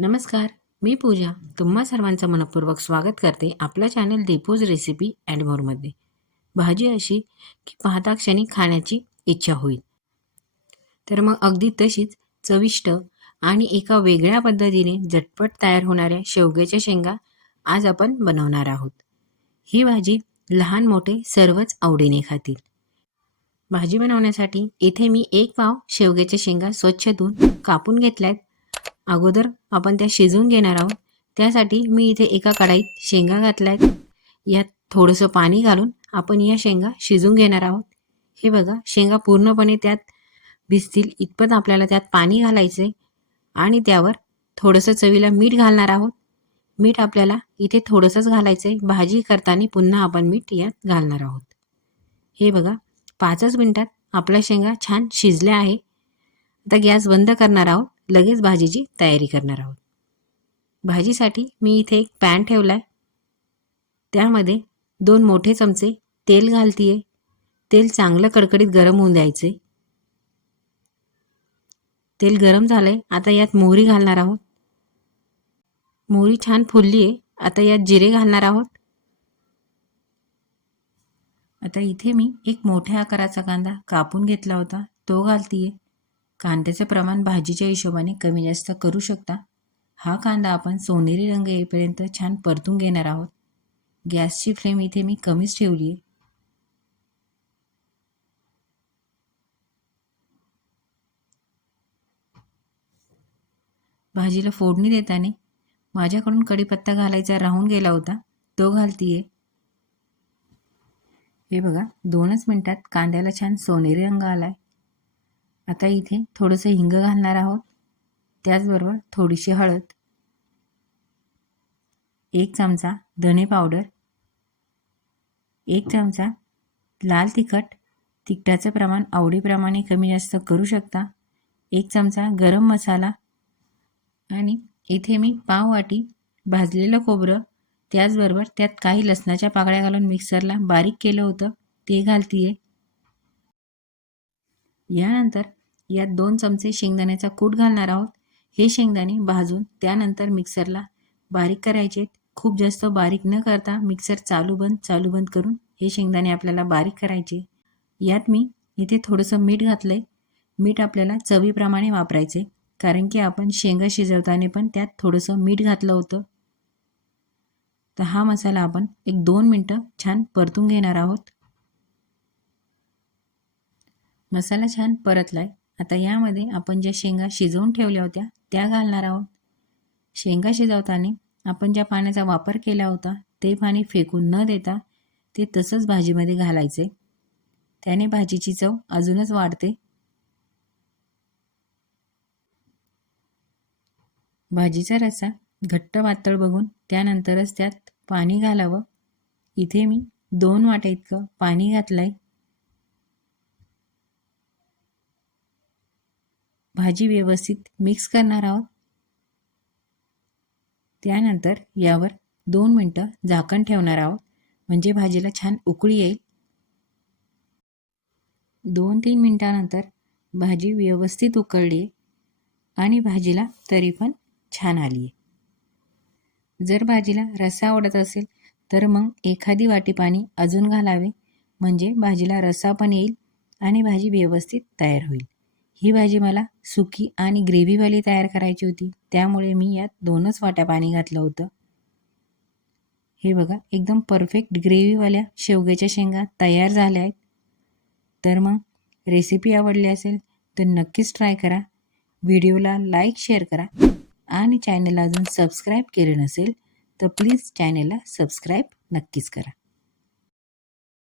नमस्कार, मी पूजा. तुम्हा सर्वांचं मनपूर्वक स्वागत करते आपल्या चॅनल दीपूज रेसिपी अँड मोरमध्ये. भाजी अशी की पाहता क्षणी खाण्याची इच्छा होईल. तर मग अगदी तशीच चविष्ट आणि एका वेगळ्या पद्धतीने झटपट तयार होणाऱ्या शेवग्याच्या शेंगा आज आपण बनवणार आहोत. ही भाजी लहान मोठे सर्वच आवडीने खातील. भाजी बनवण्यासाठी इथे मी 1 पाव शेवग्याच्या शेंगा स्वच्छ धुवून कापून घेतल्यात. अगोदर आपण त्या शिजवून घेणार आहोत. त्यासाठी मी इथे एका कढाईत शेंगा घातल्यात. यात थोडंसं पाणी घालून आपण या शेंगा शिजवून घेणार आहोत. हे बघा, शेंगा पूर्णपणे त्यात भिजतील इतपत आपल्याला त्यात पाणी घालायचे आणि त्यावर थोडंसं चवीला मीठ घालणार आहोत. मीठ आपल्याला इथे थोडंसंच घालायचंय. भाजी करताना पुन्हा आपण मीठ यात घालणार आहोत. हे बघा, 5च मिनिटात आपल्या शेंगा छान शिजल्या आहे. आता गॅस बंद करणार आहोत. लगेच भाजीची तयारी करणार आहोत. भाजीसाठी मी इथे एक पॅन ठेवलाय. त्यामध्ये 2 मोठे चमचे तेल घालतीये. तेल चांगलं कडकडीत गरम होऊन द्यायचे. तेल गरम झालंय. आता यात मोहरी घालणार आहोत. मोहरी छान फुलली आहे. आता यात जिरे घालणार आहोत. आता इथे मी एक मोठ्या आकाराचा कांदा कापून घेतला होता, तो घालतीये. कांद्याचं प्रमाण भाजीच्या हिशोबाने कमी जास्त करू शकता. हा कांदा आपण सोनेरी रंग येईपर्यंत छान परतून घेणार आहोत. गॅसची फ्लेम इथे मी कमीच ठेवली आहे. भाजीला फोडणी देताना माझ्याकडून कढीपत्ता घालायचा राहून गेला होता, तो घालतीये. हे बघा, 2च मिनिटात कांद्याला छान सोनेरी रंग आलाय. आता इथे थोडंसं हिंग घालणार आहोत. त्याचबरोबर थोडीशी हळद, 1 चमचा धने पावडर, 1 चमचा लाल तिखट. तिखटाचं प्रमाण आवडीप्रमाणे कमी जास्त करू शकता. 1 चमचा गरम मसाला आणि इथे मी पाव वाटी भाजलेलं खोबरं, त्याचबरोबर त्यात काही लसणाच्या पाकळ्या घालून मिक्सरला बारीक केलं होतं, ते घालतीये. यानंतर यात 2 चमचे शेंगदाण्याचा कूट घालणार आहोत. हे शेंगदाणे भाजून त्यानंतर मिक्सरला बारीक करायचे. खूप जास्त बारीक न करता मिक्सर चालू बंद करून हे शेंगदाणे आपल्याला बारीक करायचे. यात मी इथे थोडंसं मीठ घातलंय. मीठ आपल्याला चवीप्रमाणे वापरायचे, कारण की आपण शेंगा शिजवताना पण त्यात थोडंसं मीठ घातलं होतं. तर हा मसाला आपण 1-2 मिनटं छान परतून घेणार आहोत. मसाला छान परतलाय. आता यामध्ये आपण ज्या शेंगा शिजवून ठेवल्या होत्या त्या घालणार आहोत. शेंगा शिजवताना आपण ज्या पाण्याचा वापर केला होता ते पाणी फेकून न देता ते तसंच भाजीमध्ये घालायचे. त्याने भाजीची चव अजूनच वाढते. भाजीचा रस्सा घट्ट पातळ बघून त्यानंतरच त्यात पाणी घालावं. इथे मी 2 वाट्या इतकं पाणी घातलंय. भाजी व्यवस्थित मिक्स करणार आहोत. त्यानंतर यावर 2 मिनटं झाकण ठेवणार आहोत, म्हणजे भाजीला छान उकळी येईल. 2-3 मिनिटानंतर भाजी व्यवस्थित उकळली आणि भाजीला तरी पण छान आली आहे. जर भाजीला रस्सा आवडत असेल तर मग एखादी वाटी पाणी अजून घालावे, म्हणजे भाजीला रस्सा पण येईल आणि भाजी व्यवस्थित तयार होईल. ही भाजी मला सुकी आणि ग्रेव्हीवाली तयार करायची होती, त्यामुळे मी यात 2च वाट्या पाणी घातलं होतं. हे बघा, एकदम परफेक्ट ग्रेव्हीवाल्या शेवग्याच्या शेंगा तयार झाल्या आहेत. तर मग रेसिपी आवडली असेल तर नक्कीच ट्राय करा. व्हिडिओला लाईक शेअर करा आणि चॅनलला अजून सबस्क्राईब केले नसेल तर प्लीज चॅनलला सबस्क्राईब नक्कीच करा.